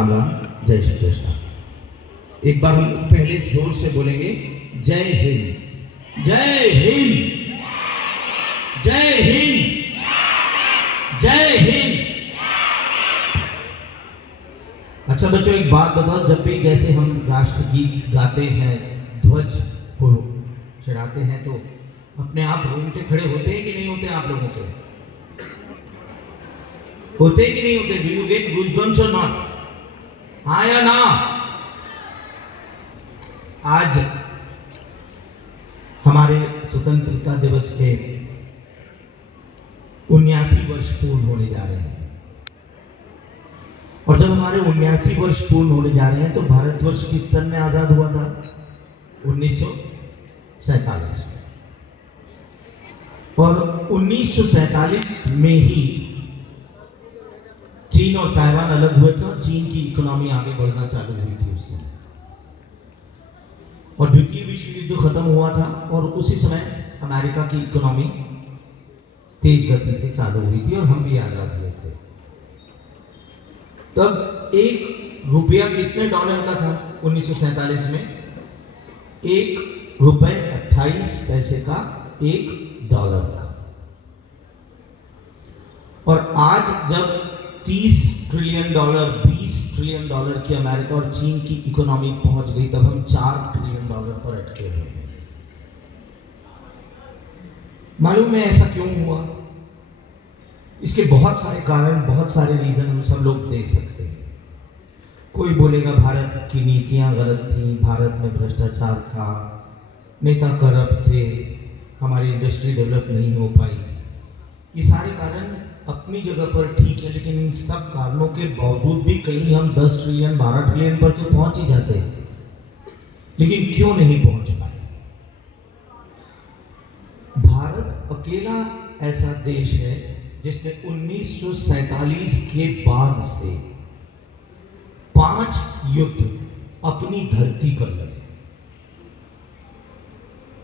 राम राम, जय श्री कृष्ण। एक बार हम पहले जोर से बोलेंगे, जय हिंद, जय हिंद, जय हिंद, जय हिंद। अच्छा बच्चों, एक बात बताओ, जब भी जैसे हम राष्ट्रगीत गाते हैं, ध्वज को चढ़ाते हैं, तो अपने आप रोंगटे खड़े होते हैं कि नहीं होते? आप लोगों के होते कि नहीं होते? डू यू गेट गूज़बम्प्स और नॉट? हाँ या ना? आज हमारे स्वतंत्रता दिवस के 79 वर्ष पूर्ण होने जा रहे हैं। और जब हमारे 79 वर्ष पूर्ण होने जा रहे हैं, तो भारतवर्ष किस सन में आजाद हुआ था? 1947 में। और 1947 में ही चीन और ताइवान अलग हुए थे और चीन की इकोनॉमी आगे बढ़ना चालू हुई थी उस समय। और द्वितीय विश्व युद्ध खत्म हुआ था और उसी समय अमेरिका की इकोनॉमी तेज गति से चालू हुई थी और हम भी आजाद हुए थे। तब एक रुपया कितने डॉलर का था 1947 में? 1 रुपए 28 पैसे का 1 डॉलर था। और आज जब 30 ट्रिलियन डॉलर, 20 ट्रिलियन डॉलर की अमेरिका और चीन की इकोनॉमी पहुंच गई, तब हम 4 ट्रिलियन डॉलर पर अटके हुए हैं। मालूम है ऐसा क्यों हुआ? इसके बहुत सारे कारण, बहुत सारे रीजन हम सब लोग दे सकते हैं। कोई बोलेगा भारत की नीतियां गलत थी, भारत में भ्रष्टाचार था, नेता करप्ट थे, हमारी इंडस्ट्री डेवलप नहीं हो पाई। ये सारे कारण अपनी जगह पर ठीक है, लेकिन इन सब कारणों के बावजूद भी कहीं हम 10 ट्रिलियन 12 ट्रिलियन पर तो पहुंच ही जाते हैं। लेकिन क्यों नहीं पहुंच पाए? भारत अकेला ऐसा देश है जिसने 1947 के बाद से 5 युद्ध अपनी धरती पर लड़े।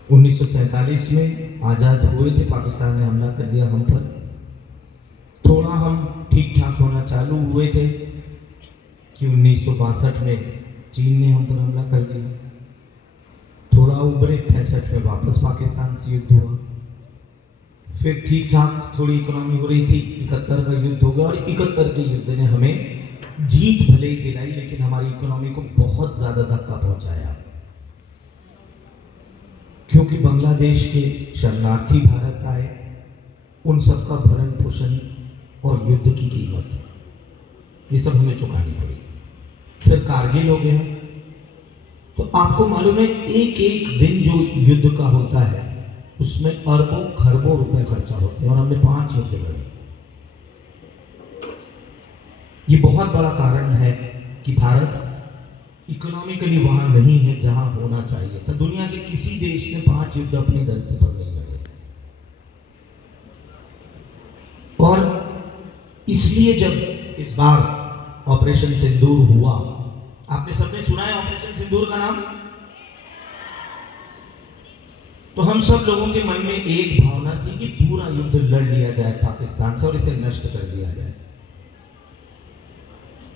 1947 में आजाद हुए थे, पाकिस्तान ने हमला कर दिया हम पर। थोड़ा हम ठीक ठाक होना चालू हुए थे कि 1962 में चीन ने हम पर हमला कर दिया। थोड़ा उभरे, 65 में वापस पाकिस्तान से युद्ध हुआ। फिर ठीक ठाक थोड़ी इकोनॉमी हो रही थी, 71 का युद्ध हो गया और 71 के युद्ध ने हमें जीत भले ही दिलाई, लेकिन हमारी इकोनॉमी को बहुत ज्यादा धक्का पहुंचाया। क्योंकि बांग्लादेश के शरणार्थी भारत आए, उन सबका भरण पोषण और युद्ध की कीमत ये सब हमें चुकानी पड़ी। फिर कारगिल हो गया। तो आपको मालूम है, एक एक दिन जो युद्ध का होता है उसमें अरबों खरबों रुपए खर्चा होते हैं, और हमने 5 युद्ध लड़े। ये बहुत बड़ा कारण है कि भारत इकोनॉमिकली वहां नहीं है जहां होना चाहिए था। दुनिया के किसी देश ने 5 युद्ध अपनी धरती पर नहीं लड़े। और इसलिए जब इस बार ऑपरेशन सिंदूर हुआ, आपने सबने सुना है ऑपरेशन सिंदूर का नाम? तो हम सब लोगों के मन में एक भावना थी कि पूरा युद्ध लड़ लिया जाए पाकिस्तान से और इसे नष्ट कर दिया जाए।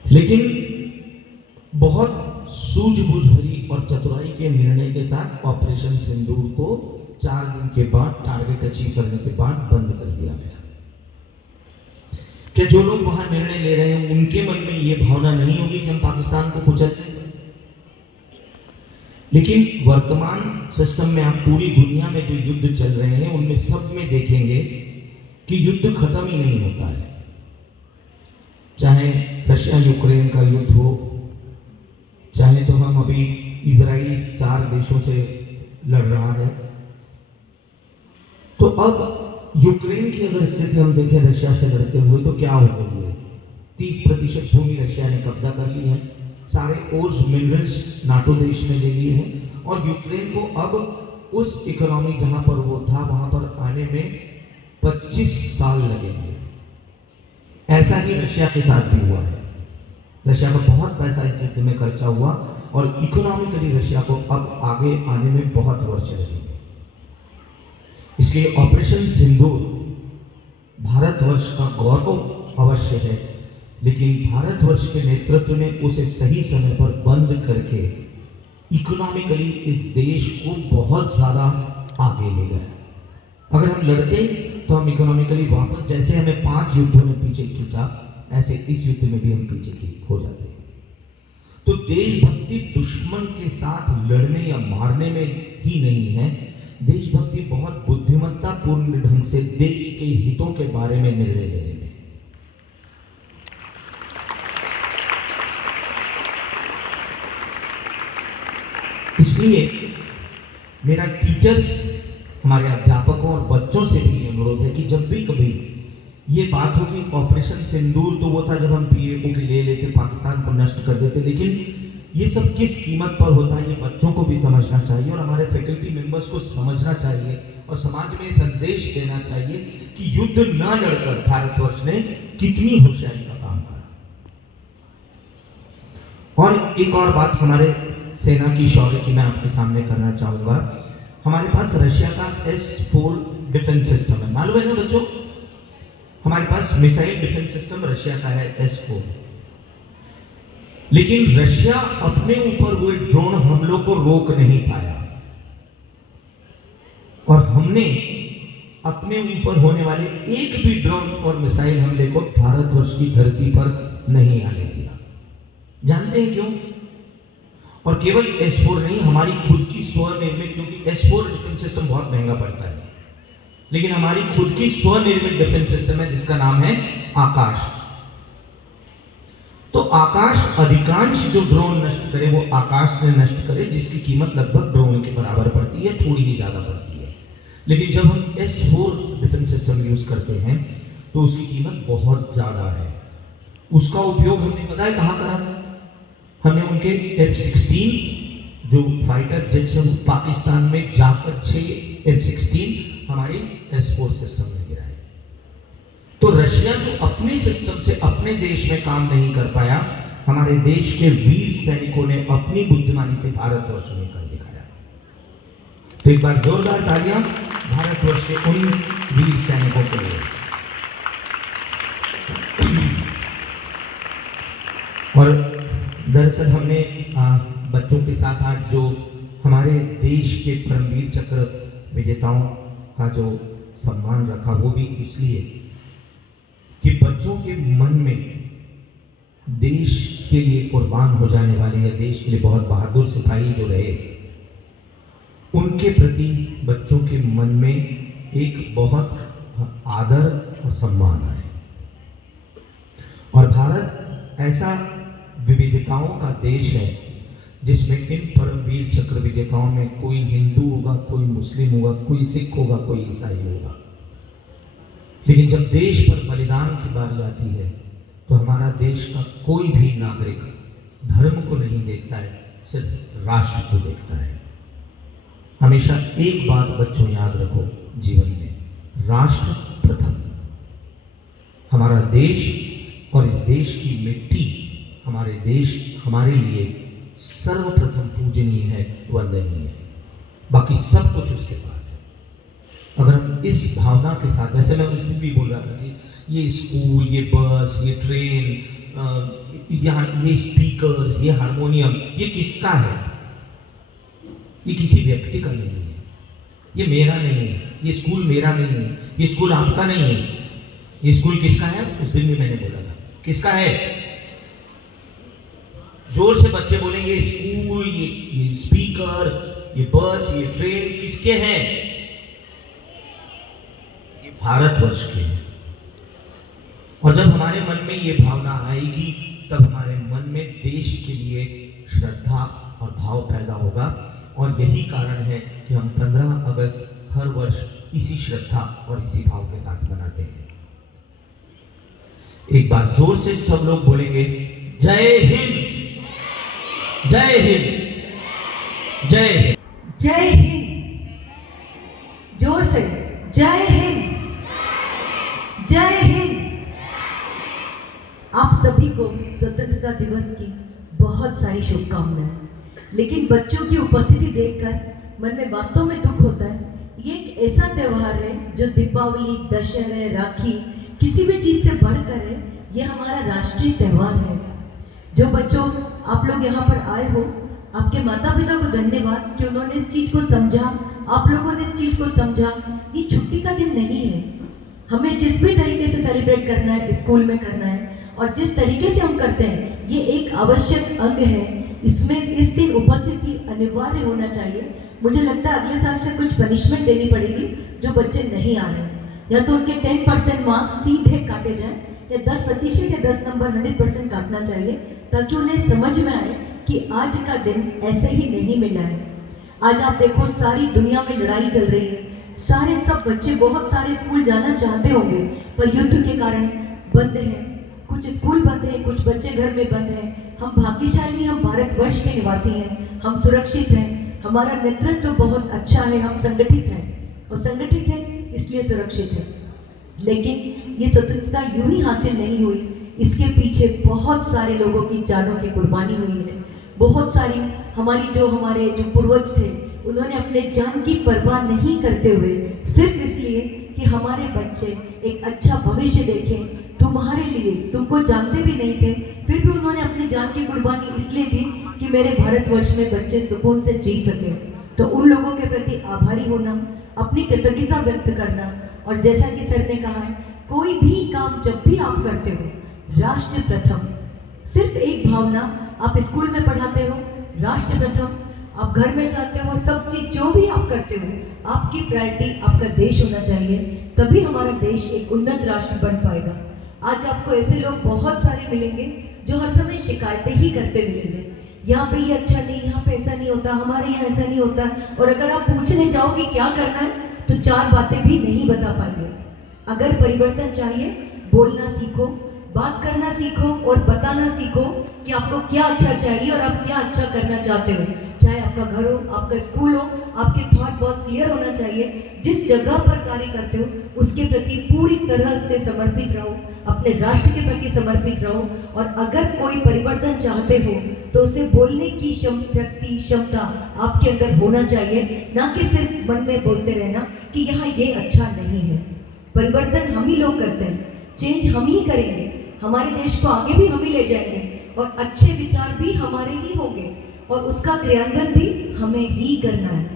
लेकिन बहुत सूझबूझ भरी और चतुराई के निर्णय के साथ ऑपरेशन सिंदूर को 4 दिन के बाद, टारगेट अचीव करने के बाद बंद कर दिया गया। क्या जो लोग वहां निर्णय ले रहे हैं उनके मन में यह भावना नहीं होगी कि हम पाकिस्तान को कुचल दें? लेकिन वर्तमान सिस्टम में आप पूरी दुनिया में जो युद्ध चल रहे हैं उनमें सब में देखेंगे कि युद्ध खत्म ही नहीं होता है। चाहे रशिया यूक्रेन का युद्ध हो, चाहे तो हम अभी इजराइल 4 देशों से लड़ रहा है। तो अब यूक्रेन की अगर स्थिति हम देखें रशिया से लड़ते हुए, तो क्या हो गई है? 30% भूमि रशिया ने कब्जा कर ली है, सारे ओर्स मिनरल्स नाटो देश ने ले लिए हैं, और यूक्रेन को अब उस इकोनॉमी जहां पर वो था वहां पर आने में 25 साल लगेंगे। ऐसा ही रशिया के साथ भी हुआ है। रशिया का बहुत पैसा इस युद्ध में खर्चा हुआ और इकोनॉमिकली रशिया को अब आगे आने में बहुत वर्ष लगेंगे। इसलिए ऑपरेशन सिंदूर भारतवर्ष का गौरव अवश्य है, लेकिन भारतवर्ष के नेतृत्व ने उसे सही समय पर बंद करके इकोनॉमिकली इस देश को बहुत ज़्यादा आगे ले गए। अगर हम लड़ते तो हम इकोनॉमिकली वापस, जैसे हमें 5 युद्धों में पीछे खींचा, ऐसे इस युद्ध में भी हम पीछे हो जाते। तो देशभक्ति दुश्मन के साथ लड़ने या मारने में ही नहीं है, देशभक्ति बहुत बुद्धिमत्तापूर्ण ढंग से देश के हितों के बारे में निर्णय लेने में। इसलिए मेरा टीचर्स, हमारे अध्यापकों और बच्चों से भी अनुरोध है कि जब भी कभी ये बात होगी ऑपरेशन सिंदूर, तो वो था जब हम पीएओ के ले लेते, पाकिस्तान को नष्ट कर देते, लेकिन ये सब किस कीमत पर होता है ये बच्चों को भी समझना चाहिए और हमारे फैकल्टी मेंबर्स को समझना चाहिए और समाज में संदेश देना चाहिए कि युद्ध न लड़कर भारतवर्ष ने कितनी होशियारी का काम करा। और एक और बात हमारे सेना की शौर्य की मैं आपके सामने करना चाहूंगा। हमारे पास रशिया का S-4 डिफेंस सिस्टम है, मालूम है ना बच्चों? हमारे पास मिसाइल डिफेंस सिस्टम रशिया का है S-4, लेकिन रशिया अपने ऊपर हुए ड्रोन हमलों को रोक नहीं पाया और हमने अपने ऊपर होने वाले एक भी ड्रोन और मिसाइल हमले को भारतवर्ष की धरती पर नहीं आने दिया। जानते हैं क्यों? और केवल S-4 नहीं, हमारी खुद की स्वनिर्मित, क्योंकि S-4 डिफेंस सिस्टम बहुत महंगा पड़ता है, लेकिन हमारी खुद की स्वनिर्मित डिफेंस सिस्टम है जिसका नाम है आकाश। तो आकाश अधिकांश जो ड्रोन नष्ट करे वो आकाश में नष्ट करे, जिसकी कीमत लगभग ड्रोन के बराबर पड़ती है, थोड़ी ही ज्यादा पड़ती है। लेकिन जब हम S-4 डिफेंस सिस्टम यूज करते हैं तो उसकी कीमत बहुत ज्यादा है। उसका उपयोग हमने पता है कहाँ करा? हमने उनके F-16 जो फाइटर जेट्स हैं पाकिस्तान में जाकर 6 F-16 हमारी S-4 सिस्टम में गिराए। तो रशिया जो अपने सिस्टम से अपने देश में काम नहीं कर पाया, हमारे देश के वीर सैनिकों ने अपनी बुद्धिमानी से भारतवर्ष में कर दिखाया। तो एक बार जोरदार तालियां भारतवर्ष के उन वीर सैनिकों के लिए। और दरअसल हमने बच्चों के साथ आज जो हमारे देश के परमवीर चक्र विजेताओं का जो सम्मान रखा, वो भी इसलिए कि बच्चों के मन में देश के लिए कुर्बान हो जाने वाले या देश के लिए बहुत बहादुर सिपाही जो रहे, उनके प्रति बच्चों के मन में एक बहुत आदर और सम्मान है। और भारत ऐसा विविधताओं का देश है जिसमें इन परमवीर चक्र विजेताओं में कोई हिंदू होगा, कोई मुस्लिम होगा, कोई सिख होगा, कोई ईसाई होगा, लेकिन जब देश पर बलिदान की बारी आती है तो हमारा देश का कोई भी नागरिक धर्म को नहीं देखता है, सिर्फ राष्ट्र को देखता है। हमेशा एक बात बच्चों याद रखो जीवन में, राष्ट्र प्रथम। हमारा देश और इस देश की मिट्टी, हमारे देश हमारे लिए सर्वप्रथम पूजनीय है, वंदनीय है, बाकी सब कुछ उसके बाद है। अगर हम इस भावना के साथ, जैसे मैं उस दिन भी बोल रहा था कि ये स्कूल, ये बस, ये ट्रेन, यहाँ ये स्पीकर्स, ये हारमोनियम, ये किसका है? ये किसी व्यक्ति का नहीं है, ये मेरा नहीं है, ये स्कूल मेरा नहीं है, ये स्कूल आपका नहीं है। ये स्कूल किसका है? उस दिन भी मैंने बोला था, किसका है? जोर से बच्चे बोलेंगे, ये स्कूल, ये स्पीकर, ये बस, ये ट्रेन किसके हैं? ये भारतवर्ष के हैं। और जब हमारे मन में ये भावना आएगी तब हमारे मन में देश के लिए श्रद्धा और भाव पैदा होगा। और यही कारण है कि हम 15 अगस्त हर वर्ष इसी श्रद्धा और इसी भाव के साथ मनाते हैं। एक बार जोर से सब लोग बोलेंगे, जय हिंद, जय हिंद, जय हिंद, जय हिंद। जोर से जय हिंद, जय हिंद। आप सभी को स्वतंत्रता दिवस की बहुत सारी शुभकामनाएं। लेकिन बच्चों की उपस्थिति देखकर मन में वास्तव में दुख होता है। ये एक ऐसा त्योहार है जो दीपावली, दशहरा, राखी किसी भी चीज से बढ़कर है, ये हमारा राष्ट्रीय त्योहार है। जो बच्चों आप लोग यहाँ पर आए हो, आपके माता पिता को धन्यवाद कि उन्होंने इस चीज़ को समझा, आप लोगों ने इस चीज़ को समझा। ये छुट्टी का दिन नहीं है, हमें जिस भी तरीके से सेलिब्रेट करना है स्कूल में करना है, और जिस तरीके से हम करते हैं ये एक आवश्यक अंग है। इसमें इस दिन उपस्थिति अनिवार्य होना चाहिए। मुझे लगता है अगले साल से कुछ पनिशमेंट देनी पड़ेगी जो बच्चे नहीं आ रहे हैं, या तो उनके 10% मार्क्स सीधे काटे जाएं, या 10% या 10 नंबर 100% काटना चाहिए, ताकि उन्हें समझ में आए कि आज का दिन ऐसे ही नहीं मिला है। आज आप देखो सारी दुनिया में लड़ाई चल रही है, सारे सब बच्चे बहुत सारे स्कूल जाना चाहते होंगे पर युद्ध के कारण बंद हैं, कुछ स्कूल बंद हैं, कुछ बच्चे घर में बंद हैं। हम भाग्यशाली, हम भारतवर्ष के निवासी हैं, हम सुरक्षित हैं, हमारा नेतृत्व तो बहुत अच्छा है, हम संगठित हैं, और संगठित हैं इसलिए सुरक्षित है। लेकिन ये स्वतंत्रता यूं ही हासिल नहीं हुई, इसके पीछे बहुत सारे लोगों की जानों की कुर्बानी हुई है। बहुत सारी हमारे जो पूर्वज थे, उन्होंने अपने जान की परवाह नहीं करते हुए सिर्फ इसलिए कि हमारे बच्चे एक अच्छा भविष्य देखें, तुम्हारे लिए, तुमको जानते भी नहीं थे, फिर भी उन्होंने अपनी जान की कुर्बानी इसलिए दी कि मेरे भारतवर्ष में बच्चे सुकून से जी सके। तो उन लोगों के प्रति आभारी होना, अपनी कृतज्ञता व्यक्त करना, और जैसा कि सर ने कहा है, कोई भी काम जब भी आप करते हो, राष्ट्र प्रथम, सिर्फ एक भावना। आप स्कूल में पढ़ाते हो राष्ट्र प्रथम, आप घर में जाते हो, सब चीज जो भी आप करते हो, आपकी प्रायोरिटी आपका देश होना चाहिए, तभी हमारा देश एक उन्नत राष्ट्र बन पाएगा। आज आपको ऐसे लोग बहुत सारे मिलेंगे जो हर समय शिकायतें ही करते मिलेंगे, यहाँ पे ये अच्छा नहीं, यहाँ पे ऐसा नहीं होता, हमारे यहाँ ऐसा नहीं होता, और अगर आप पूछने जाओ कि क्या करना है तो 4 बातें भी नहीं बता पाएंगे। अगर परिवर्तन चाहिए, बोलना सीखो, बात करना सीखो और बताना सीखो कि आपको क्या अच्छा चाहिए और आप क्या अच्छा करना चाहते हो। चाहे आपका घर हो, आपका स्कूल हो, आपके थॉट बहुत क्लियर होना चाहिए। जिस जगह पर कार्य करते हो उसके प्रति पूरी तरह से समर्पित रहो, अपने राष्ट्र के प्रति समर्पित रहो, और अगर कोई परिवर्तन चाहते हो तो उसे बोलने की शक्ति, क्षमता आपके अंदर होना चाहिए, ना कि सिर्फ मन में बोलते रहना कि यहाँ ये अच्छा नहीं है। परिवर्तन हम ही लोग करते हैं, चेंज हम ही करेंगे, हमारे देश को आगे भी हम ही ले जाएंगे, और अच्छे विचार भी हमारे ही होंगे, और उसका क्रियान्वयन भी हमें ही करना है।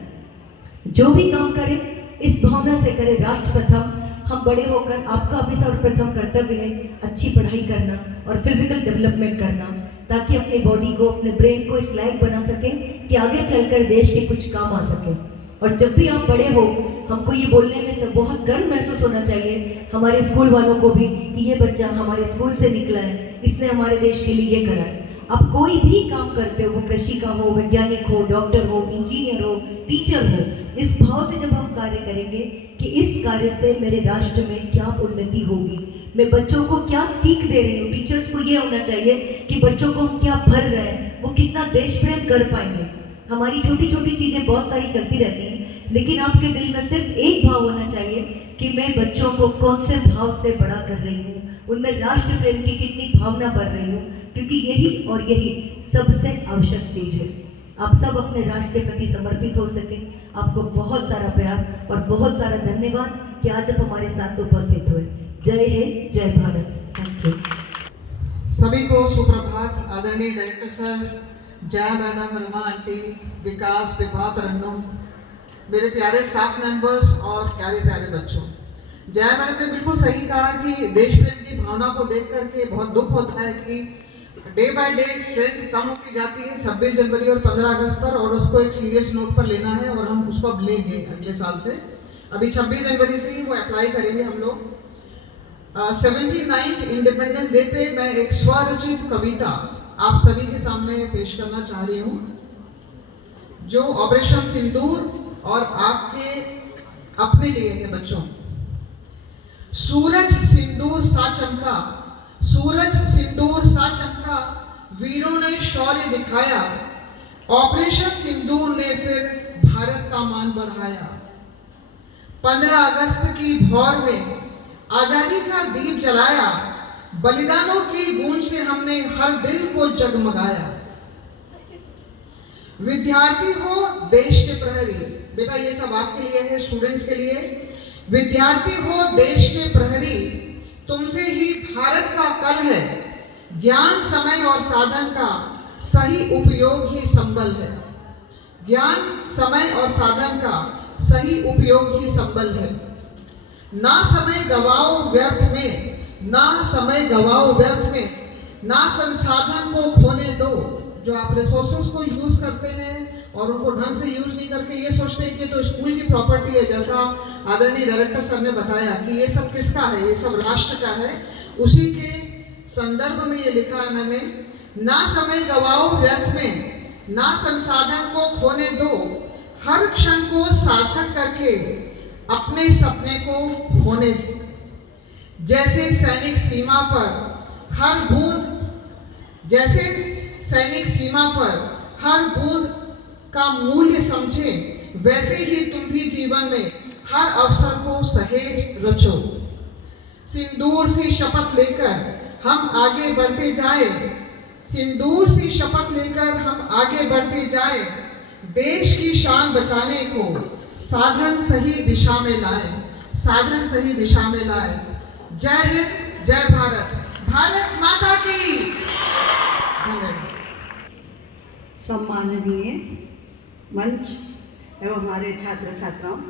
जो भी काम करें इस भावना से करें, राष्ट्र प्रथम। हम बड़े होकर, आपका भी सर्वप्रथम कर्तव्य है अच्छी पढ़ाई करना और फिजिकल डेवलपमेंट करना, ताकि अपने बॉडी को, अपने ब्रेन को इस लायक बना सकें कि आगे चलकर देश के कुछ काम आ सके। और जब भी आप बड़े हो, हमको ये बोलने में सब बहुत गर्व महसूस होना चाहिए हमारे स्कूल वालों को भी कि ये बच्चा हमारे स्कूल से निकला है, इसने हमारे देश के लिए ये करा है। आप कोई भी काम करते हो, वो कृषि का हो, वैज्ञानिक हो, डॉक्टर हो, इंजीनियर हो, टीचर हो, इस भाव से जब हम कार्य करेंगे कि इस कार्य से मेरे राष्ट्र में क्या उन्नति होगी, मैं बच्चों को क्या सीख दे रही हूँ। टीचर्स को ये होना चाहिए कि बच्चों को हम क्या भर रहे हैं, वो कितना देश प्रेम कर पाएंगे। हमारी छोटी छोटी चीज़ें बहुत सारी चलती रहती हैं, लेकिन आपके दिल में सिर्फ एक भाव होना चाहिए कि मैं बच्चों को कौन से भाव से बड़ा कर रही हूँ, उनमें राष्ट्र प्रेम की कितनी भावना भर रही हूँ, क्योंकि यही सबसे आवश्यक चीज़ है। आप सब अपने राष्ट्र के प्रति समर्पित हो सके। आपको बहुत सारा प्यार और बहुत सारा धन्यवाद कि आज आप हमारे साथ उपस्थित हुए। जय हिंद, जय भारत। Thank you. सभी को सुप्रभात। आदरणीय director sir, Jaya madam, Rama aunty, Vikas, Vibha, Tarannum, मेरे प्यारे स्टाफ मेंबर्स और प्यारे प्यारे बच्चों, जया मैडम ने बिल्कुल सही कहा कि देश प्रेम की भावना को देख करके बहुत दुख होता है कि डे बाय डे स्ट्रेंथ कम होती जाती है 26 जनवरी और 15 अगस्त पर, और उसको एक सीरियस नोट पर लेना है, और हम उसको अब लेंगे अगले साल से। अभी 26 जनवरी से ही वो अप्लाई करेंगे हम लोग। 79th इंडिपेंडेंस डे पे मैं एक स्वरचित कविता आप सभी के सामने पेश करना चाह रही हूँ, जो ऑपरेशन सिंदूर और आपके अपने लिए है बच्चों। सूरज सिंदूर सा चमका, सूरज सिंदूर सा चमका, वीरों ने शौर्य दिखाया, ऑपरेशन सिंदूर ने फिर भारत का मान बढ़ाया। 15 अगस्त की भौर में आजादी का दीप जलाया, बलिदानों की गूंज से हमने हर दिल को जगमगाया। विद्यार्थी हो देश के प्रहरी, बेटा ये सब आपके लिए है, स्टूडेंट्स के लिए। विद्यार्थी हो देश के प्रहरी, तुमसे ही भारत का कल है। ज्ञान, समय और साधन का सही उपयोग ही संबल है। ज्ञान, समय और साधन का सही उपयोग ही संबल है। ना समय गवाओ व्यर्थ में, ना समय गवाओ व्यर्थ में, ना संसाधन को खोने दो। जो आप रिसोर्सेज को यूज करते हैं और उनको ढंग से यूज नहीं करके ये सोचते हैं कि तो स्कूल की प्रॉपर्टी है, जैसा आदरणीय डायरेक्टर सर ने बताया कि ये सब किसका है, ये सब राष्ट्र का है, उसी के संदर्भ में ये लिखा है मैंने। ना समय गवाओ व्यर्थ में, ना संसाधन को खोने दो, हर क्षण को सार्थक करके अपने सपने को होने दो। जैसे सैनिक सीमा पर हर बूंद, जैसे सैनिक सीमा पर हर बूंद का मूल्य समझे, वैसे ही तुम भी जीवन में हर अवसर को सहेज रचो। सिंदूर सी शपथ लेकर हम आगे बढ़ते जाए, सिंदूर सी शपथ लेकर हम आगे बढ़ते जाए, देश की शान बचाने को साधन सही दिशा में लाए, साधन सही दिशा में लाए। जय हिंद, जय भारत, भारत माता की। धन्यवाद। सम्माननीय मंच एवं हमारे छात्र छात्राओं,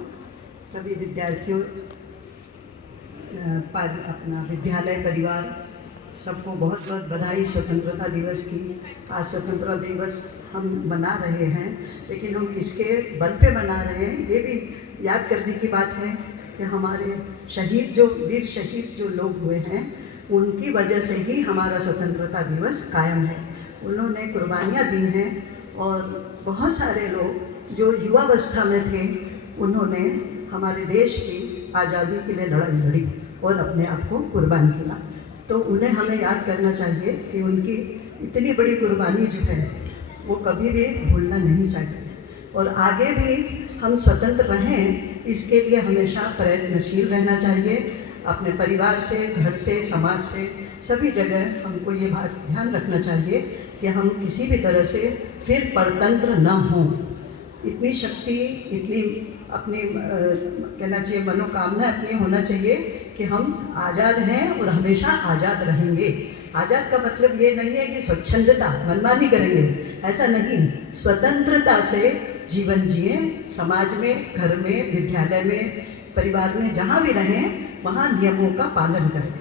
सभी विद्यार्थियों, अपना विद्यालय परिवार, सबको बहुत बहुत बधाई स्वतंत्रता दिवस की। आज स्वतंत्रता दिवस हम मना रहे हैं, लेकिन हम इसके बल पे मना रहे हैं, ये भी याद करने की बात है कि हमारे शहीद, जो वीर शहीद जो लोग हुए हैं, उनकी वजह से ही हमारा स्वतंत्रता दिवस कायम है। उन्होंने कुर्बानियाँ दी हैं और बहुत सारे लोग जो युवावस्था में थे, उन्होंने हमारे देश की आज़ादी के लिए लड़ाई लड़ी और अपने आप को कुर्बान किया। तो उन्हें हमें याद करना चाहिए कि उनकी इतनी बड़ी कुर्बानी जो है वो कभी भी भूलना नहीं चाहिए, और आगे भी हम स्वतंत्र रहें इसके लिए हमेशा प्रयत्नशील रहना चाहिए। अपने परिवार से, घर से, समाज से, सभी जगह हमको ये बात ध्यान रखना चाहिए कि हम किसी भी तरह से फिर परतंत्र न हों। इतनी शक्ति, इतनी अपनी कहना चाहिए मनोकामना अपनी होना चाहिए कि हम आज़ाद हैं और हमेशा आज़ाद रहेंगे। आज़ाद का मतलब ये नहीं है कि स्वच्छंदता, मनमानी करेंगे, ऐसा नहीं। स्वतंत्रता से जीवन जिए, समाज में, घर में, विद्यालय में, परिवार में, जहाँ भी रहें वहाँ नियमों का पालन करें।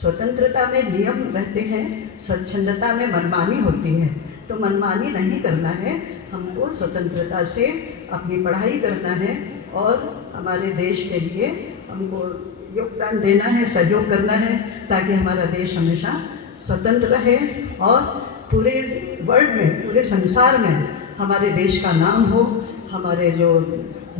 स्वतंत्रता में नियम रहते हैं, स्वच्छंदता में मनमानी होती है। तो मनमानी नहीं करना है, हमको स्वतंत्रता से अपनी पढ़ाई करना है और हमारे देश के लिए हमको योगदान देना है, सहयोग करना है, ताकि हमारा देश हमेशा स्वतंत्र रहे और पूरे वर्ल्ड में, पूरे संसार में हमारे देश का नाम हो, हमारे जो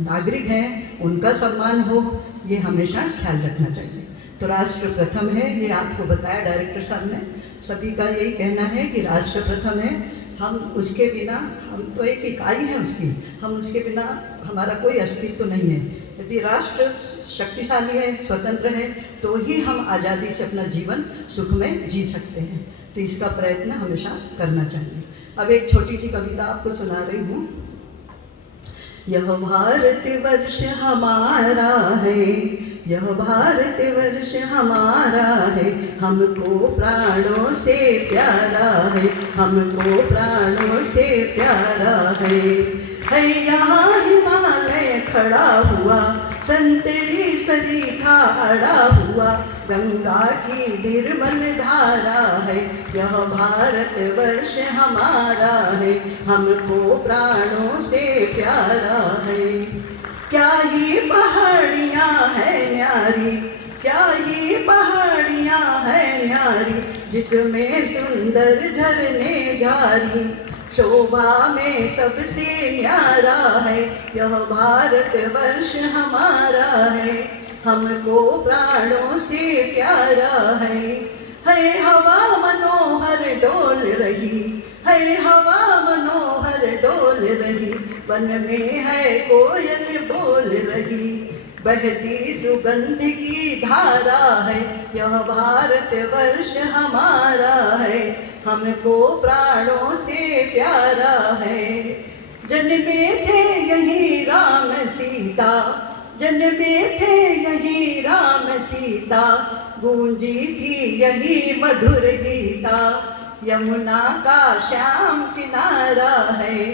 नागरिक हैं उनका सम्मान हो, ये हमेशा ख्याल रखना चाहिए। तो राष्ट्र प्रथम है, ये आपको बताया डायरेक्टर साहब ने। सभी का यही कहना है कि राष्ट्र प्रथम है। हम उसके बिना, हम तो एक इकाई है उसकी, हम उसके बिना हमारा कोई अस्तित्व नहीं है। यदि राष्ट्र शक्तिशाली है, स्वतंत्र है, तो ही हम आज़ादी से अपना जीवन सुख में जी सकते हैं। तो इसका प्रयत्न हमेशा करना चाहिए। अब एक छोटी सी कविता आपको सुना रही हूँ। यह भारतवर्ष हमारा है, यह भारतवर्ष हमारा है, हमको प्राणों से प्यारा है, हमको प्राणों से प्यारा है। यहाँ हिमालय खड़ा हुआ, संतरी सरीखा अड़ा हुआ, गंगा की निर्मल धारा है, यह भारतवर्ष हमारा है, हमको प्राणों से प्यारा है। क्या ये पहाड़ियाँ हैं न्यारी, क्या ये पहाड़ियाँ हैं न्यारी, जिसमें सुंदर झरने जारी, शोभा में सबसे न्यारा है, यह भारतवर्ष हमारा है, हमको प्राणों से प्यारा है हवा मनोहर डोल रही, है हवा मनोहर डोल रही, वन में है कोयल बोल रही, बहती सुगंध की धारा है, यह भारतवर्ष हमारा है, हमको प्राणों से प्यारा है। जन्मे थे यही राम सीता, जन्मे थे यही राम सीता, गूंजी थी यही मधुर गीता, यमुना का श्याम किनारा है,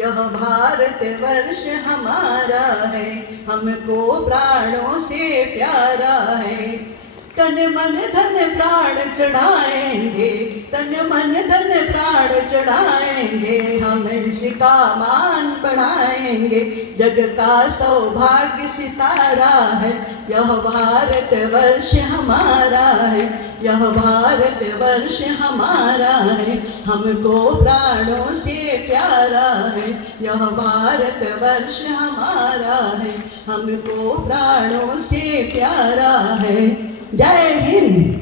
यह भारत वर्ष हमारा है, हमको प्राणों से प्यारा है। तन मन धन प्राण चढ़ाएंगे, तन मन धन प्राण चढ़ाएंगे, हम इसका मान बढ़ाएंगे, जग का सौभाग्य सितारा है, यह भारत वर्ष हमारा है, यह भारत वर्ष हमारा है, हमको प्राणों से प्यारा है, यह भारत वर्ष हमारा है, हमको प्राणों से प्यारा है। जय हिंद।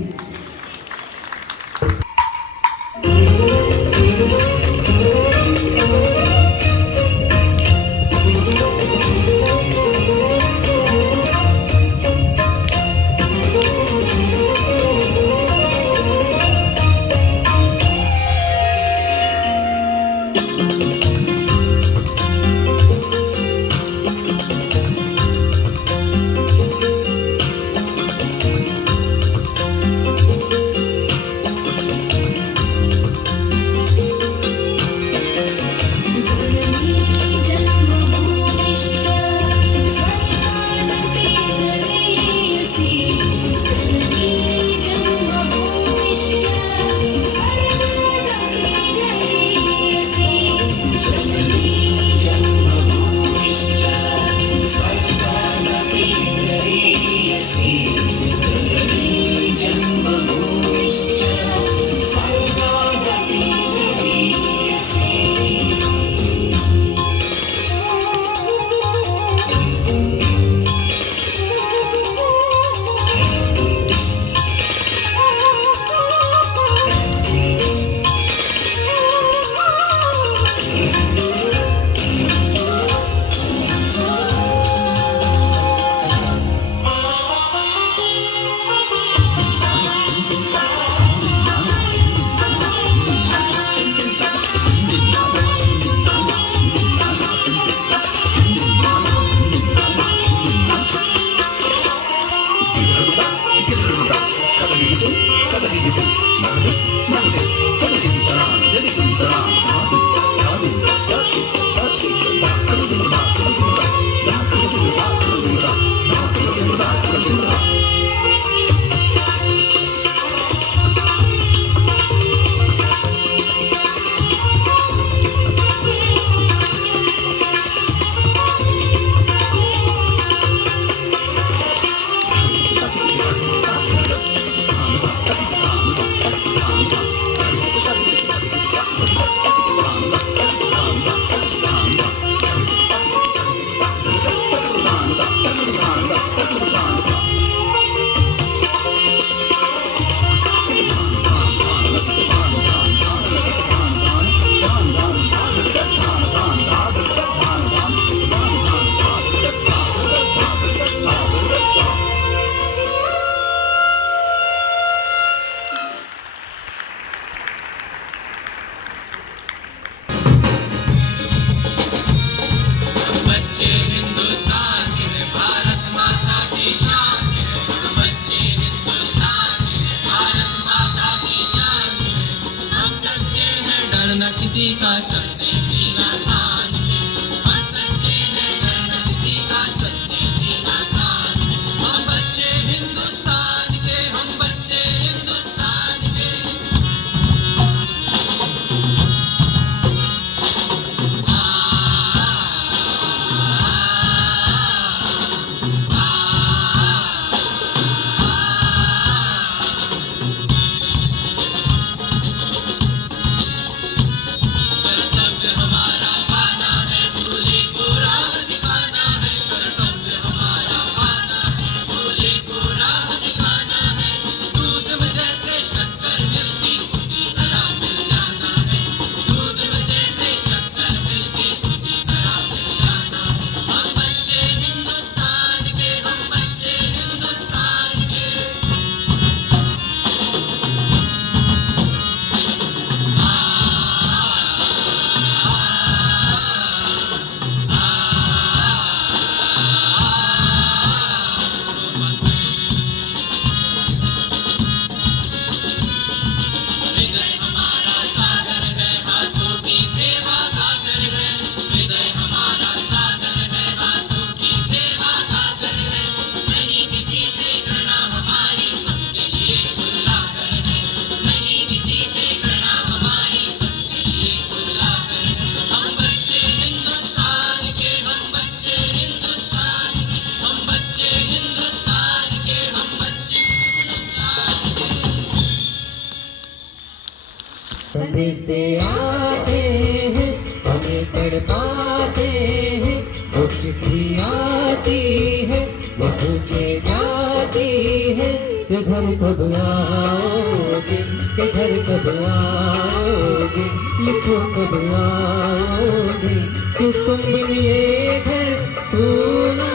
आती है कि घर कब आओगे, कि घर कब आओगे, लिखो कब आओगे, कि तुम बिन ये घर सुना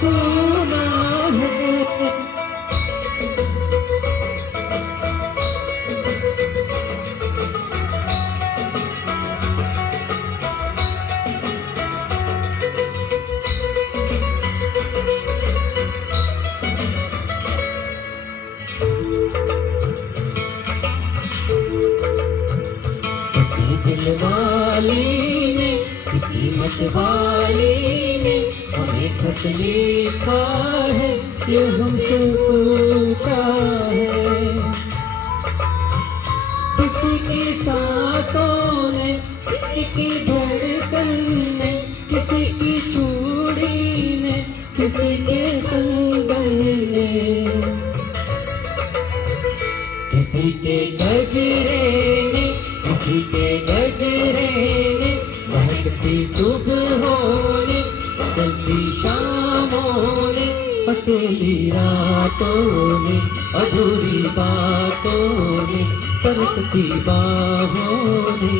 सुना है। किसी दिल वाली ने, किसी मत वाली ने हमें खत लिखा है, ये हमसे पूछा है। किसी की सांसों ने, किसी की धड़कन ने, किसी की चूड़ी ने, किसी के कंगन ने, किसी के गजरे ने, किसी के गजरे ने, महकती सुबहों ने, बदलती शामों ने, अकेली रातों ने, अधूरी बातों ने, तरसती बाहों ने,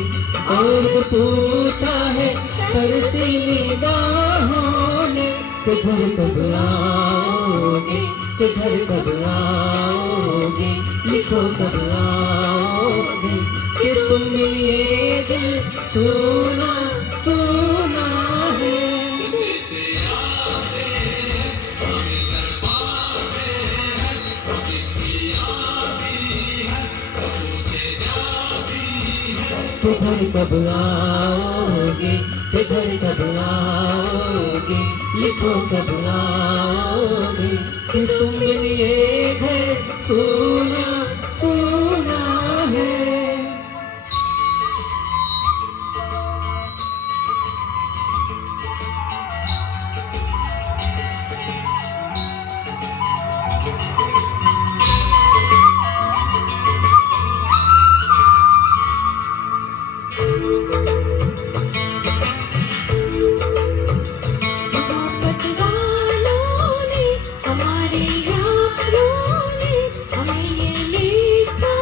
और पूछा है तरसी निगाहों ने, कि घर कब आओगे, कि घर कब आओगे, लिखो कब आओगे, कि तुम बिन ये दिल सुना सुना है। कि घर कब आओगे, कि घर कब आओगे, लिखो कब आओगे, कि तुम बिन ये घर सुना सुना है। मोहब्बत वालों ने, हमारे यारों ने हमें ये लिखा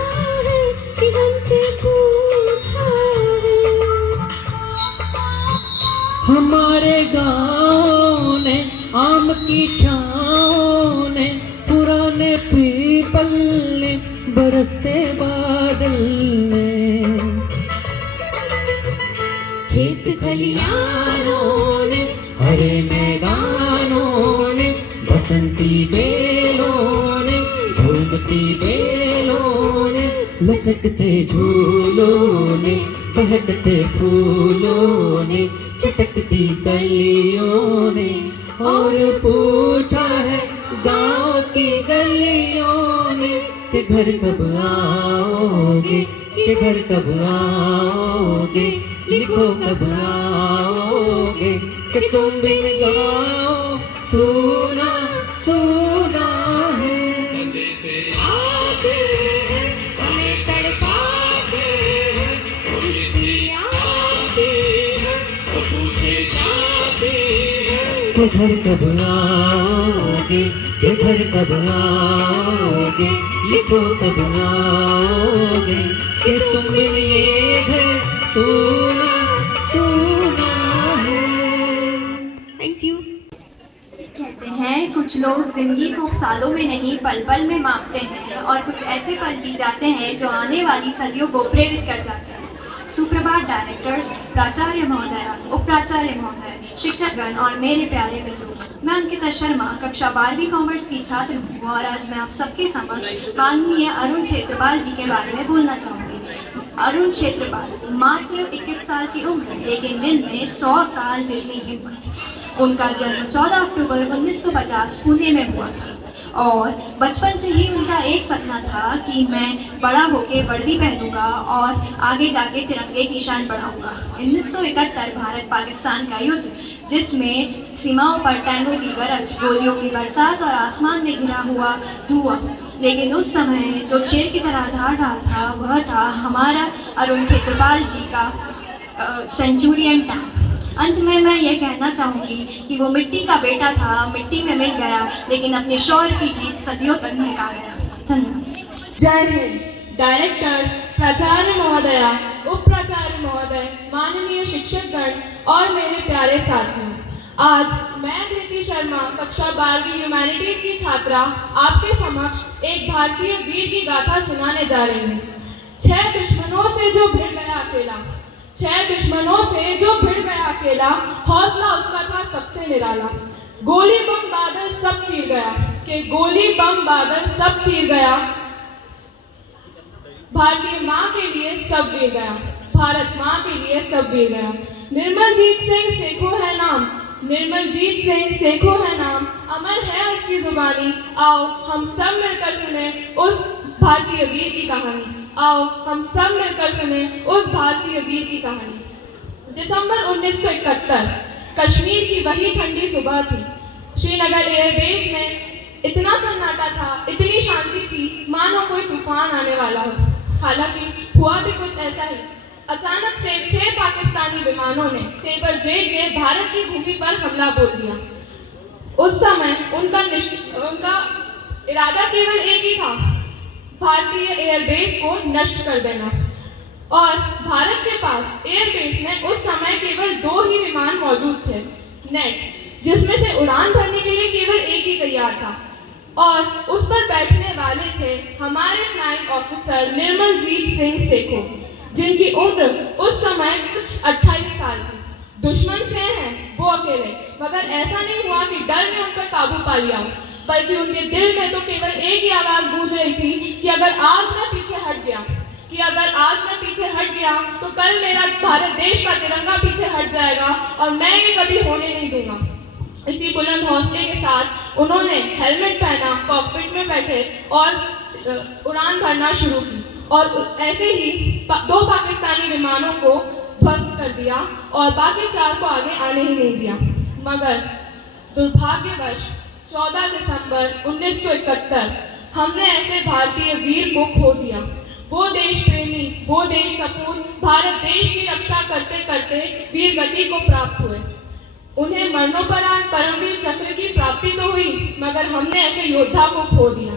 है कि हमसे पूछा है। हमारे गाँव ने, आम की छाँव ने, पुराने पीपल ने, बरसते बादल ने, खेत खलियानों ने, हरे मैदानों ने, बसंती बेलों ने, झूमती बेलों ने, लचकते झूलों ने, बहकते फूलों ने, चटकती कलियों ने, और पूछा है गाँव की गलियों ने, कि घर कब आओगे, कि घर कब आओगे, लिखो कब आओगे, कि तुम बिन गाँव सुना सुना है। आते हैं हमें तड़पाते हैं, उनकी आते हैं तो पूछे जाते हैं। कि घर कब आओगे, कि घर कब आओगे, लिखो कब आओगे, कि तुम बिन ये घर सुना सुना है। Thank you. कहते हैं कुछ लोग जिंदगी को सालों में नहीं पल पल में मापते हैं, और कुछ ऐसे पल जी जाते हैं जो आने वाली सदियों को प्रेरित कर जाते हैं। सुप्रभात डायरेक्टर्स, प्राचार्य महोदय, उप प्राचार्य महोदय, शिक्षकगण और मेरे प्यारे मित्रों, मैं अंकिता शर्मा कक्षा 12वीं कॉमर्स की छात्र हूँ, और आज मैं आप सबके समक्ष माननीय अरुण क्षेत्रपाल जी के बारे में बोलना चाहूँगी। अरुण क्षेत्रपाल मात्र 21 साल की उम्र, लेकिन दिल में 100 साल जितनी हिम्मत। उनका जन्म 14 अक्टूबर 1950 पुणे में हुआ था, और बचपन से ही उनका एक सपना था कि मैं बड़ा होकर वर्दी पहनूंगा और आगे जाके तिरंगे की शान बढ़ाऊंगा। 1971 भारत पाकिस्तान का युद्ध, जिसमें सीमाओं पर टैंकों की गरज, गोलियों की बरसात और आसमान में घिरा हुआ धुआं, लेकिन उस समय जो शेर की तरह धार रहा था वह था हमारा अरुण क्षेत्रपाल जी का सेंचुरियन टैंक। अंत में मैं ये कहना चाहूँगी कि वो मिट्टी का बेटा था, मिट्टी में मिल गया, लेकिन अपने शौर्य की गीत सदियों तक महका गया। धन्यवाद। जय हिंद। डायरेक्टर्स, प्राचार्य महोदया, उप प्राचार्य महोदय, माननीय शिक्षकगण और मेरे प्यारे साथियों, आज मैं धृति शर्मा कक्षा 12वीं ह्यूमैनिटीज की छात्रा आपके समक्ष एक भारतीय वीर की गाथा सुनाने जा रही हूँ। 6 दुश्मनों से जो भिड़ गया अकेला, 6 दुश्मनों से जो भिड़ गया अकेला, हौसला उसका था सबसे निराला। गोली बम बादल सब चीर गया, कि गोली बम बादल सब चीर गया, भारतीय माँ के लिए सब वीर गया, भारत माँ के लिए सब वीर गया। निर्मलजीत सिंह सेखो है नाम, निर्मलजीत सिंह सेखो है नाम, अमर है उसकी जुबानी। आओ हम सब मिलकर सुने उस भारतीय वीर की कहानी, आओ हम सब मिलकर सुने उस भारतीय वीर की कहानी। दिसंबर 1971, कश्मीर की वही ठंडी सुबह थी। श्रीनगर एयरबेस में इतना सन्नाटा था, इतनी शांति थी, मानो कोई तूफान आने वाला हो। हालांकि हुआ भी कुछ ऐसा ही। अचानक से 6 पाकिस्तानी विमानों ने सेबर जेट में भारत की भूमि पर हमला बोल दिया। उस समय उनका इरादा केवल एक ही था, भारतीय एयरबेस को नष्ट कर देना। और भारत के पास एयरबेस में उस समय केवल 2 ही विमान मौजूद थे, नेट, जिसमें से उड़ान भरने के लिए केवल एक ही तैयार था, और उस पर बैठने वाले थे हमारे फ्लाइंग ऑफिसर निर्मलजीत सिंह सेखो, जिनकी उम्र उस समय कुछ 28 साल थी। दुश्मन 6 हैं, वो अकेले, मगर ऐसा नहीं हुआ कि डर ने उन पर काबू पा लिया, बल्कि उनके दिल में तो केवल एक ही आवाज गूंज रही थी कि अगर आज मैं पीछे हट गया, कि अगर आज मैं पीछे हट गया तो कल मेरा भारत देश का तिरंगा पीछे हट जाएगा और मैं ये कभी होने नहीं दूंगा। इसी बुलंद हौसले के साथ उन्होंने हेलमेट पहना, कॉकपिट में बैठे और उड़ान भरना शुरू की, और ऐसे ही 2 पाकिस्तानी विमानों को ध्वस्त कर दिया और बाकी 4 को आगे आने ही नहीं दिया। मगर दुर्भाग्यवश 14 दिसंबर 1971 हमने ऐसे भारतीय वीर को खो दिया। वो देश प्रेमी, वो देश सपूत भारत देश की रक्षा करते करते वीर गति को प्राप्त हुए। उन्हें मरणोपरांत परमवीर चक्र की प्राप्ति तो हुई, मगर हमने ऐसे योद्धा को खो दिया।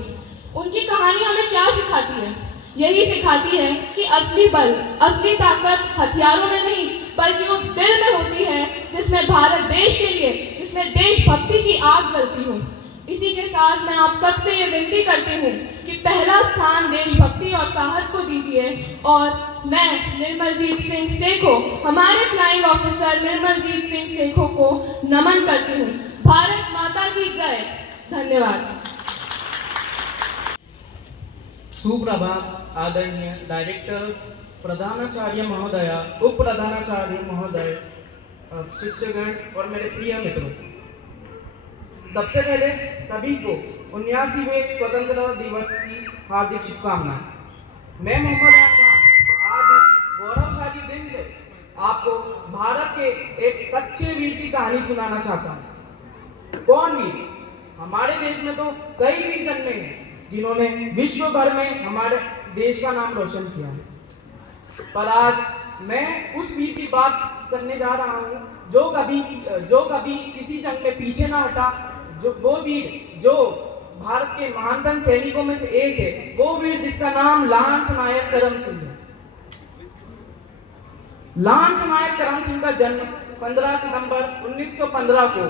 उनकी कहानी हमें क्या सिखाती है? यही सिखाती है कि असली बल, असली ताकत हथियारों में नहीं, बल्कि उस दिल में होती है जिसमें भारत देश के लिए, जिसमें देशभक्ति की आग जलती हो। इसी के साथ मैं आप सबसे ये विनती करती हूँ कि पहला स्थान देशभक्ति और साहस को दीजिए, और मैं निर्मलजीत सिंह सेखो, हमारे फ्लाइंग ऑफिसर निर्मलजीत सिंह सेखो को नमन करती हूँ। भारत माता की जय। धन्यवाद। सुप्रभात आदरणीय डायरेक्टर्स, प्रधानाचार्य महोदया, उप प्रधानाचार्य महोदय, शिक्षकगण और मेरे प्रिय मित्रों, सबसे पहले सभी को 79वें स्वतंत्रता दिवस की हार्दिक शुभकामनाएं। मैं मोहम्मद खान आज इस गौरवशाली दिन पे आपको भारत के एक सच्चे वीर की कहानी सुनाना चाहता हूँ। कौन वीर? हमारे देश में तो कई वीर जन्मे हैं जिन्होंने विश्व भर में हमारे देश का नाम रोशन किया है, पर आज मैं उस वीर की बात करने जा रहा हूँ जो कभी किसी जंग में पीछे ना हटा, जो वो वीर जो भारत के महानतम सैनिकों में से एक है, वो वीर जिसका नाम लांस नायक करम सिंह है। लांस नायक करम सिंह का जन्म 15 सितंबर 1915 को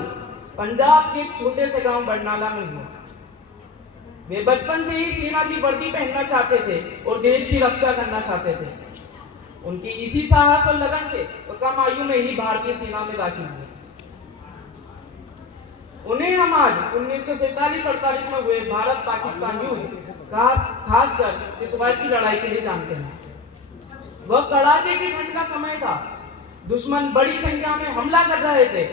पंजाब के एक छोटे से गांव बरनाला में हुआ। वे बचपन से ही सेना की वर्दी पहनना चाहते थे और देश की रक्षा करना चाहते थे। उनकी इसी साहस और लगन से वो कम आयु में ही भारतीय सेना में दाखिल हुए। उन्हें हम आज 1947-48 में हुए भारत पाकिस्तान युद्ध, खासकर तितवार की लड़ाई के लिए जानते हैं। वह कड़ाके की ठंड का समय था, दुश्मन बड़ी संख्या में हमला कर रहे थे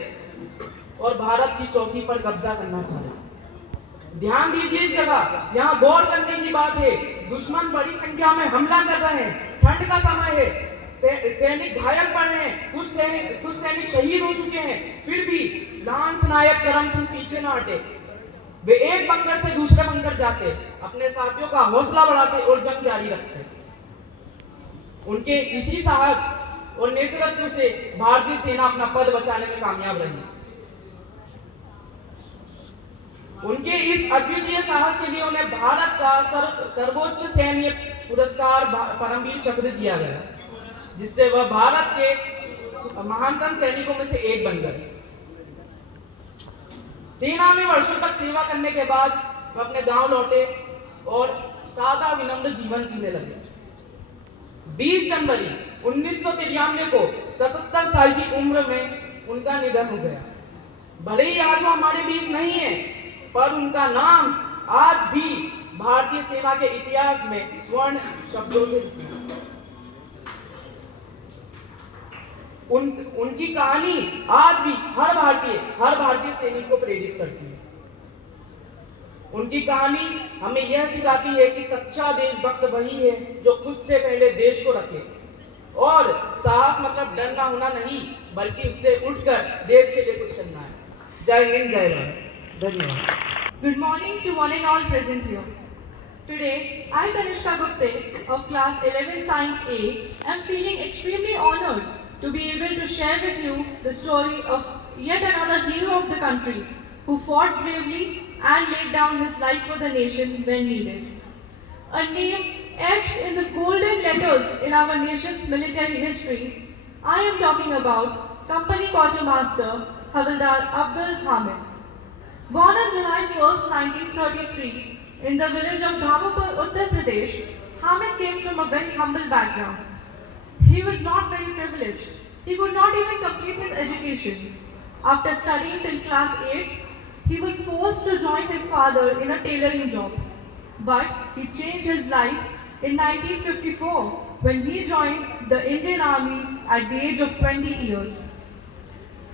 और भारत की चौकी पर कब्जा करना चाहते। ध्यान दीजिए इस जगह, यहाँ गौर करने की बात है। दुश्मन बड़ी संख्या में हमला कर रहे हैं, ठंड का समय है, सैनिक घायल पड़े हैं, कुछ सैनिक शहीद हो चुके हैं, फिर भी लांस नायक करम सिंह पीछे ना हटे। वे एक बंकर से दूसरे बंकर जाते, अपने साथियों का हौसला बढ़ाते और जंग जारी रखते। उनके इसी साहस, और नेतृत्व से भारतीय सेना अपना पद बचाने में कामयाब रही। उनके इस अद्वितीय साहस के लिए उन्हें भारत का सर्वोच्च सैन्य पुरस्कार परमवीर चक्र दिया गया, जिससे वह भारत के महानतम सैनिकों में से एक बन गए। सेना में वर्षों तक सेवा करने के बाद वह अपने गांव लौटे और सादा विनम्र जीवन जीने लगे। 20 जनवरी 1993 को 77 साल की उम्र में उनका निधन हो गया। भले ही आज वो हमारे बीच नहीं है, पर उनका नाम आज भी भारतीय सेना के इतिहास में स्वर्ण शब्दों से उनकी कहानी आज भी हर भारतीय सैनिक को प्रेरित करती है। उनकी कहानी हमें यह सिखाती है कि सच्चा देशभक्त वही है जो खुद से पहले देश को रखे, और साहस मतलब डरना होना नहीं, बल्कि उससे उठकर देश के लिए कुछ करना है। जय हिंद, जय भारत। धन्यवाद। Good morning to one and all present here. Today, I, Kanishka Gupte of class 11 Science A, am feeling extremely honored to be able to share with you the story of yet another hero of the country who fought bravely and laid down his life for the nation when needed. A name etched in the golden letters in our nation's military history, I am talking about Company Quartermaster Havildar Abdul Hamid. Born on July 1st, 1933, in the village of Dhamapur, Uttar Pradesh, Hamid came from a very humble background. He was not very privileged. He could not even complete his education. After studying till class 8, he was forced to join his father in a tailoring job. But he changed his life in 1954 when he joined the Indian Army at the age of 20 years.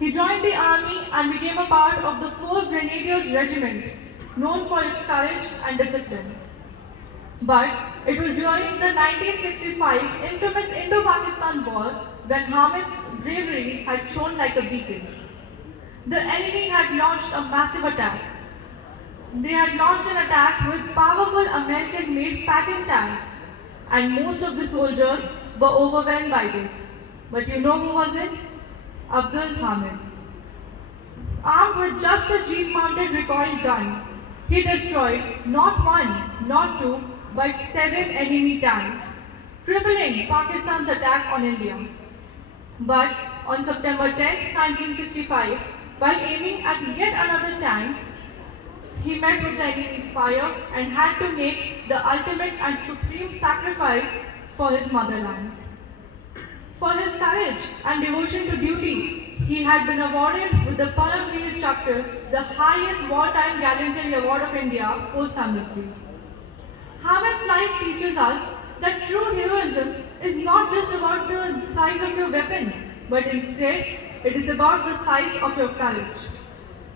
He joined the army and became a part of the 4th Grenadiers Regiment, known for its courage and discipline. But it was during the 1965 infamous Indo-Pakistan War when Hamid's bravery had shone like a beacon. The enemy had launched a massive attack. They had launched an attack with powerful American-made Patton tanks, and most of the soldiers were overwhelmed by this. But you know who was it? Abdul Hamid. Armed with just a jeep-mounted recoil gun, he destroyed not one, not two, but 7 enemy tanks, tripling Pakistan's attack on India. But on September 10, 1965, while aiming at yet another tank, he met with the enemy's fire and had to make the ultimate and supreme sacrifice for his motherland. For his courage and devotion to duty, he had been awarded with the Paramveer Chakra, the highest wartime gallantry award of India post-amnesty. Hamid's life teaches us that true heroism is not just about the size of your weapon, but instead it is about the size of your courage.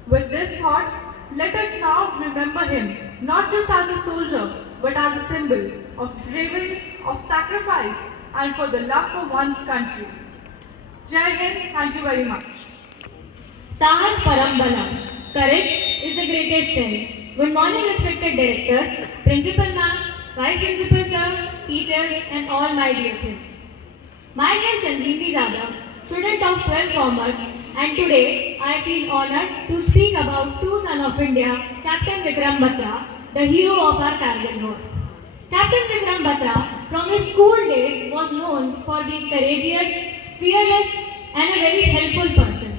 With this thought, let us now remember him not just as a soldier, but as a symbol of bravery, of sacrifice, and for the love for one's country. Jai Hind, thank you very much. साहस परम बलम. Courage is the greatest strength. Good morning, respected directors, principal ma'am, vice principal sir, teachers, and all my dear friends. Myself Sanjeevni Jadhav, student of 12th Commerce, and today I feel honored to speak about true son of India, Captain Vikram Batra, the hero of our Kargil war. Captain Vikram Batra, from his school days, was known for being courageous, fearless, and a very helpful person.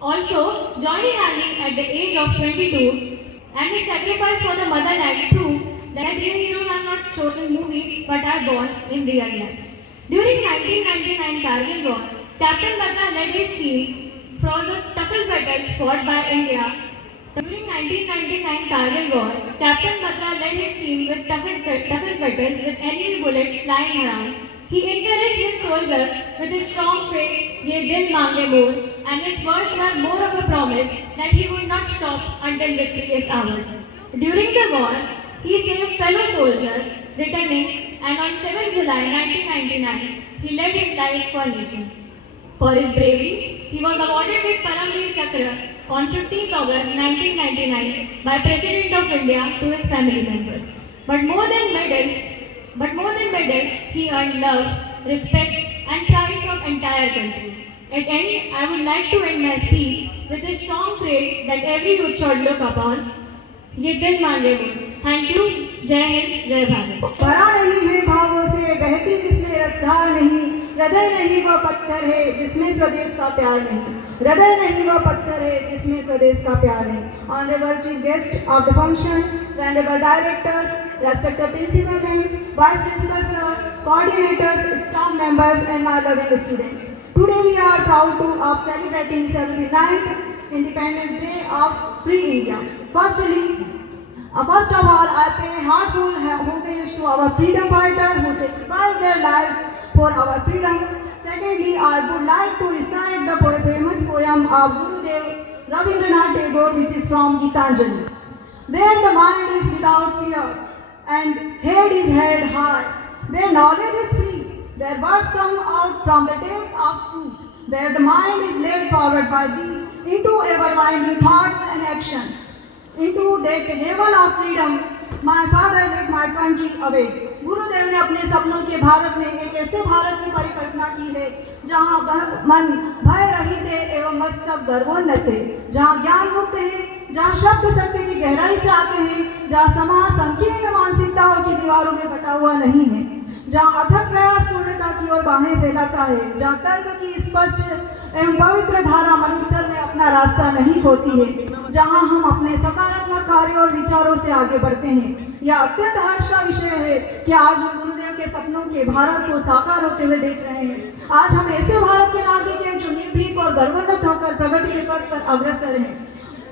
Also, joining army at the age of 22 and his sacrifice for the motherland proved that real heroes are not shown in movies but are born in real lives. During 1999 Kargil war, Captain Batra led his team for the toughest battles fought by India. During 1999 Kargil war, Captain Batra led his team with toughest battles with enemy bullets flying around. He encouraged his soldiers with his strong faith, ye dil mange more, and his words were more of a promise that he would not stop until victory is ours. During the war, he saved fellow soldiers, returning, and on 7 July 1999, he led his life for nation. For his bravery, he was awarded with Paramveer Chakra on 15th August 1999 by President of India to his family members. But more than medals, he earned love, respect, and pride from of entire country. At end, I would like to end my speech with a strong phrase that every youth should look upon. ये दिन मांगे में. Thank you. जय हिंद, जय भारत. भरा नहीं है भावों से, बहती जिसमें रसधार नहीं, हृदय नहीं वो पत्थर है जिसमें स्वदेश का प्यार नहीं, हृदय नहीं वो पत्थर है जिसमें स्वदेश का प्यार नहीं. Honorable Chief Guest of the function, Venerable Directors, respected Principal and Vice Principal Sir, Coordinators, staff members and my loving students. Today we are proud of celebrating 79th Independence Day of Free India. First of all, I pay heartfelt homage to our freedom fighters who sacrificed their lives for our freedom. Secondly, I would like to recite the famous poem of Gurudev Rabindranath Tagore, which is from Gitanjali. Where the mind is without fear and head is held high, where knowledge is free, where words come out from the depth of truth, where the mind is led forward by thee into ever-winding thoughts and actions, into that heaven of freedom, my father led my country away. गुरुदेव ने अपने सपनों के भारत में एक ऐसे भारत की परिकल्पना की है जहाँ मन भय रहित है एवं मस्तक गर्वोन्नत थे, जहाँ ज्ञान मुक्त है, जहाँ शब्द सत्य की गहराई से आते हैं, जहाँ समाज संकीर्ण मानसिकताओं की दीवारों में बटा हुआ नहीं है, जहाँ अथक प्रयास पूर्णता की ओर बाहें फैलाता है, जहाँ तर्क की स्पष्ट एवं पवित्र धारा मनुष्य में अपना रास्ता नहीं खोती है, जहाँ हम अपने सकारात्मक कार्यों और विचारों से आगे बढ़ते हैं. यह अत्यंत हर्ष का विषय है कि आज हम गुरुदेव के सपनों के भारत को साकार होते हुए देख रहे हैं. आज हम ऐसे भारत के नागरिक हैं जो निर्भीक और गर्वन्वित होकर प्रगति के पथ पर अग्रसर हैं.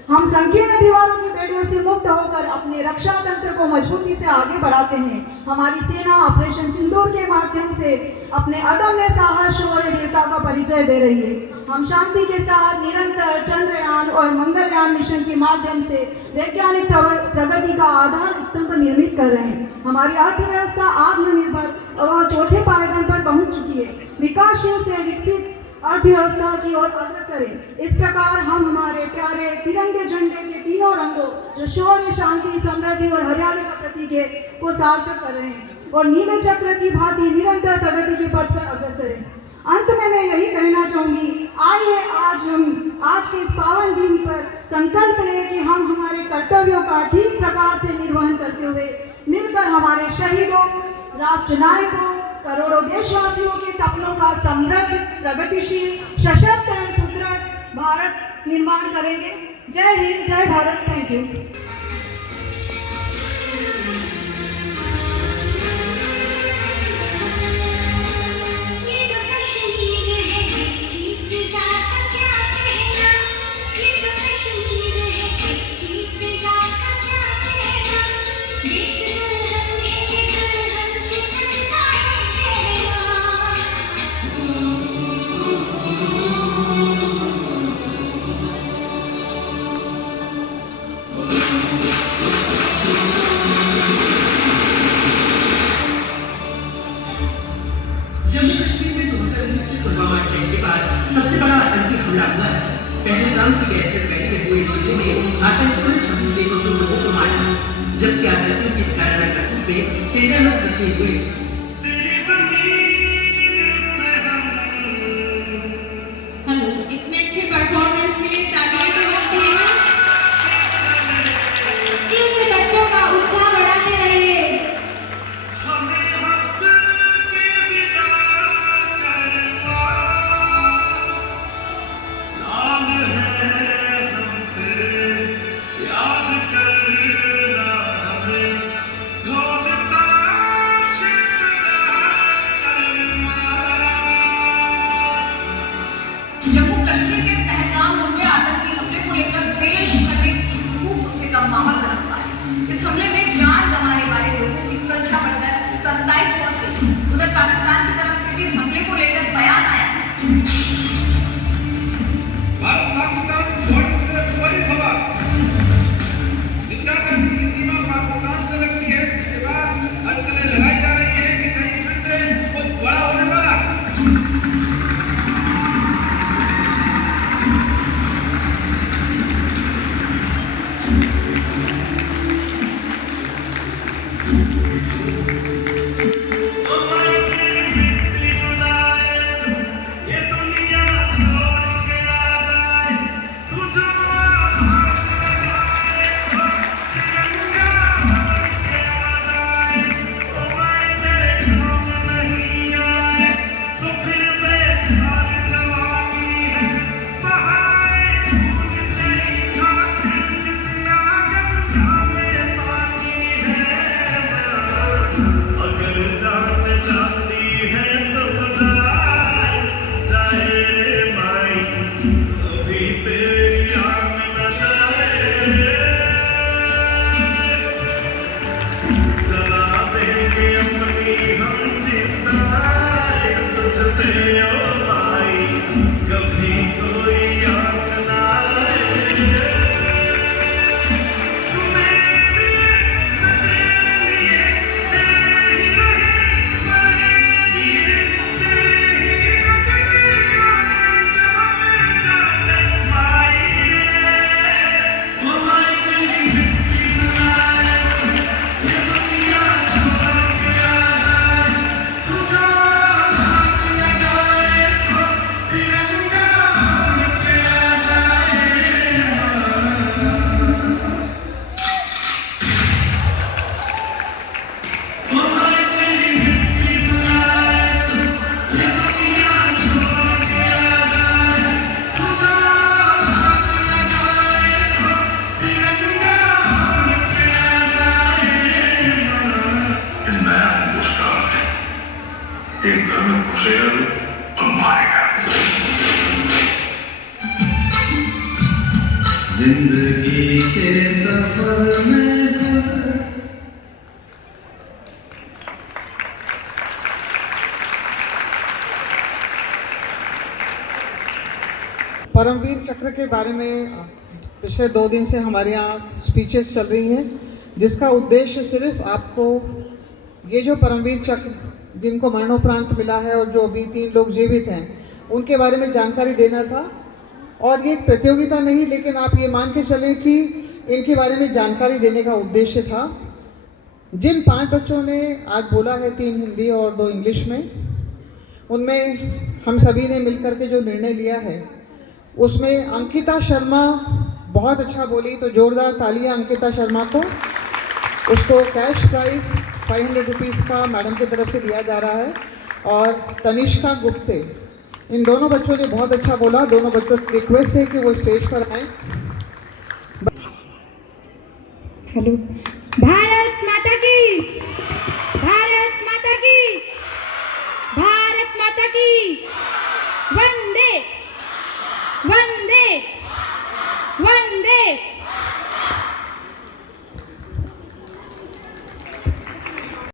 हम संकीर्ण दीवारों की बेड़ियों से मुक्त होकर अपने रक्षा तंत्र को मजबूती से आगे बढ़ाते हैं. हमारी सेना ऑपरेशन सिंदूर के माध्यम से अपने अदम्य साहस और वीरता का परिचय दे रही है. हम शांति के साथ निरंतर चंद्रयान और मंगलयान मिशन के माध्यम से वैज्ञानिक प्रगति का आधार स्तंभ निर्मित कर रहे हैं. हमारी अर्थव्यवस्था आत्मनिर्भर और चौथे पायदान पर पहुंच चुकी है. विकासशील से विकसित अर्थव्यवस्था की ओर अग्रसर है. इस प्रकार हम हमारे प्यारे तिरंगे झंडे के तीनों रंगों जो शौर्य, शांति, समृद्धि और हरियाली का प्रतीक है को सार्थक कर रहे हैं और नीले चक्र की भांति निरंतर प्रगति के पथ पर अग्रसर है. अंत में मैं यही कहना चाहूंगी, आइए आज के इस पावन दिन पर संकल्प लें कि हम हमारे कर्तव्यों का ठीक प्रकार से निर्वहन करते हुए मिलकर हमारे शहीदों, राष्ट्र नायकों, करोड़ों देशवासियों के सपनों का समृद्ध, प्रगतिशील, सशक्त एवं सुदृढ़ भारत निर्माण करेंगे. जय हिंद, जय भारत. Thank you. जम्मू कश्मीर में 2019 की पुलवामा अटैक के बाद सबसे बड़ा आतंकी हमला हुआ है. पहलगाम की गैसेट वैली में हुए इस हमले में आतंकियों ने 26 बेकसूर लोगों को मारा, जबकि आतंकियों की इस कायराना घटना में 13 लोग जख्मी हुए. हेलो, इतने अच्छे परफॉर्मेंस के लिए तालियां तो लगती है ना. इनसे बच्चों का उत्साह बढ़ाते रहिए. जम्मू कश्मीर के पहलगाम में हुए आतंकी हमले को लेकर देश भर में खूब गुस्से का माहौल बना हुआ है. इस हमले में जान गंवाने वाले लोगों की संख्या बढ़कर 27 पहुंच गई. उधर पाकिस्तान की तरफ से भी इस हमले को लेकर बयान आया है. भारत पाकिस्तान बॉर्डर से बड़ी खबर, 95 की सीमा पाकिस्तान से लगती है. इसके बाद अटकलें लगाई जा रही है कि कहीं फिर से कुछ बड़ा होने वाला. जिंदगी के सफर में परमवीर चक्र के बारे में पिछले 2 दिन से हमारे यहाँ स्पीचेस चल रही हैं, जिसका उद्देश्य सिर्फ आपको ये जो परमवीर चक्र जिनको मरणोपरांत मिला है और जो अभी 3 लोग जीवित हैं उनके बारे में जानकारी देना था। और ये एक प्रतियोगिता नहीं, लेकिन आप ये मान के चलें कि इनके बारे में जानकारी देने का उद्देश्य था। जिन 5 बच्चों ने आज बोला है, 3 हिंदी और 2 इंग्लिश में, उनमें हम सभी ने मिलकर के जो निर्णय लिया है उसमें अंकिता शर्मा बहुत अच्छा बोली, तो जोरदार तालियां अंकिता शर्मा को। उसको कैश प्राइज 500 रुपीज़ का मैडम की तरफ से दिया जा रहा है। और तनिष्का गुप्ते, इन दोनों बच्चों ने बहुत अच्छा बोला। दोनों बच्चों की रिक्वेस्ट है कि वो स्टेज पर आए। हेलो। भारत माता की, भारत माता की, भारत माता की, वंदे